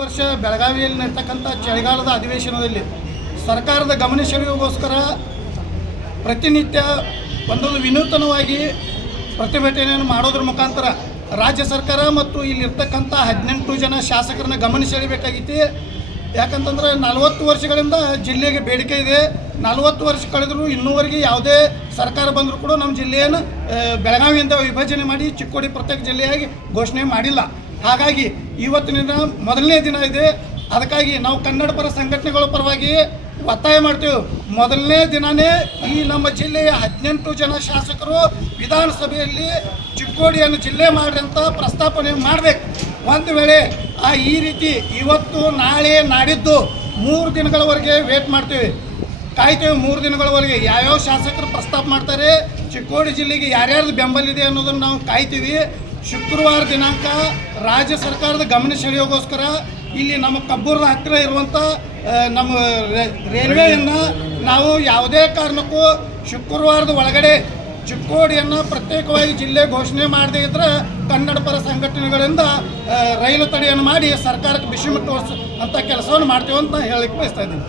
ವರ್ಷ ಬೆಳಗಾವಿಯಲ್ಲಿ ನಡೆತಕ್ಕಂಥ ಚಳಿಗಾಲದ ಅಧಿವೇಶನದಲ್ಲಿ ಸರ್ಕಾರದ ಗಮನ ಸೆಳೆಯುವುದಕ್ಕೋಸ್ಕರ ಪ್ರತಿನಿತ್ಯ ಒಂದೊಂದು ವಿನೂತನವಾಗಿ ಪ್ರತಿಭಟನೆಯನ್ನು ಮಾಡೋದ್ರ ಮುಖಾಂತರ ರಾಜ್ಯ ಸರ್ಕಾರ ಮತ್ತು ಇಲ್ಲಿರ್ತಕ್ಕಂಥ 18 ಜನ ಶಾಸಕರನ್ನ ಗಮನ ಸೆಳೆಯಬೇಕಾಗಿತ್ತು. ಯಾಕಂತಂದ್ರೆ 40 ವರ್ಷಗಳಿಂದ ಜಿಲ್ಲೆಗೆ ಬೇಡಿಕೆ ಇದೆ. 40 ವರ್ಷ ಕಳೆದರೂ ಇನ್ನೂವರೆಗೆ ಯಾವುದೇ ಸರ್ಕಾರ ಬಂದರೂ ಕೂಡ ನಮ್ಮ ಜಿಲ್ಲೆಯನ್ನು ಬೆಳಗಾವಿಯಿಂದ ವಿಭಜನೆ ಮಾಡಿ ಚಿಕ್ಕೋಡಿ ಪ್ರತ್ಯೇಕ ಜಿಲ್ಲೆಯಾಗಿ ಘೋಷಣೆ ಮಾಡಿಲ್ಲ. ಹಾಗಾಗಿ ಇವತ್ತಿನ ಮೊದಲನೇ ದಿನ ಇದೆ. ಅದಕ್ಕಾಗಿ ನಾವು ಕನ್ನಡ ಪರ ಸಂಘಟನೆಗಳ ಪರವಾಗಿ ಒತ್ತಾಯ ಮಾಡ್ತೇವೆ. ಮೊದಲನೇ ದಿನವೇ ಈ ನಮ್ಮ ಜಿಲ್ಲೆಯ 18 ಜನ ಶಾಸಕರು ವಿಧಾನಸಭೆಯಲ್ಲಿ ಚಿಕ್ಕೋಡಿಯನ್ನು ಜಿಲ್ಲೆ ಮಾಡಿ ಅಂತ ಪ್ರಸ್ತಾಪನೆ ಮಾಡಬೇಕು. ಒಂದು ವೇಳೆ ಈ ರೀತಿ ಇವತ್ತು ನಾಳೆ ನಾಡಿದ್ದು 3 ದಿನಗಳವರೆಗೆ ವೇಟ್ ಮಾಡ್ತೇವೆ, ಕಾಯ್ತೇವೆ. 3 ದಿನಗಳವರೆಗೆ ಯಾವ್ಯಾವ ಶಾಸಕರು ಪ್ರಸ್ತಾಪ ಮಾಡ್ತಾರೆ, ಚಿಕ್ಕೋಡಿ ಜಿಲ್ಲೆಗೆ ಯಾರ್ಯಾರ್ದು ಬೆಂಬಲ ಇದೆ ಅನ್ನೋದನ್ನು ನಾವು ಕಾಯ್ತೀವಿ. ಶುಕ್ರವಾರ ದಿನಾಂಕ ರಾಜ್ಯ ಸರ್ಕಾರದ ಗಮನ ಸೆಳೆಯೋಗೋಸ್ಕರ ಇಲ್ಲಿ ನಮ್ಮ ಕಬ್ಬೂರದ ಹತ್ತಿರ ಇರುವಂಥ ನಮ್ಮ ರೈಲ್ವೆಯನ್ನು ನಾವು ಯಾವುದೇ ಕಾರಣಕ್ಕೂ ಶುಕ್ರವಾರದ ಒಳಗಡೆ ಚಿಕ್ಕೋಡಿಯನ್ನು ಪ್ರತ್ಯೇಕವಾಗಿ ಜಿಲ್ಲೆ ಘೋಷಣೆ ಮಾಡದೇ ಇದ್ದರೆ ಕನ್ನಡ ಪರ ಸಂಘಟನೆಗಳಿಂದ ರೈಲು ತಡೆಯನ್ನು ಮಾಡಿ ಸರ್ಕಾರಕ್ಕೆ ಬಿಸಿ ಮುಟ್ಟುವ ಅಂಥ ಕೆಲಸವನ್ನು ಮಾಡ್ತೀವಿ ಅಂತ ಹೇಳಲಿಕ್ಕೆ ಬಯಸ್ತಾ ಇದ್ದೀನಿ.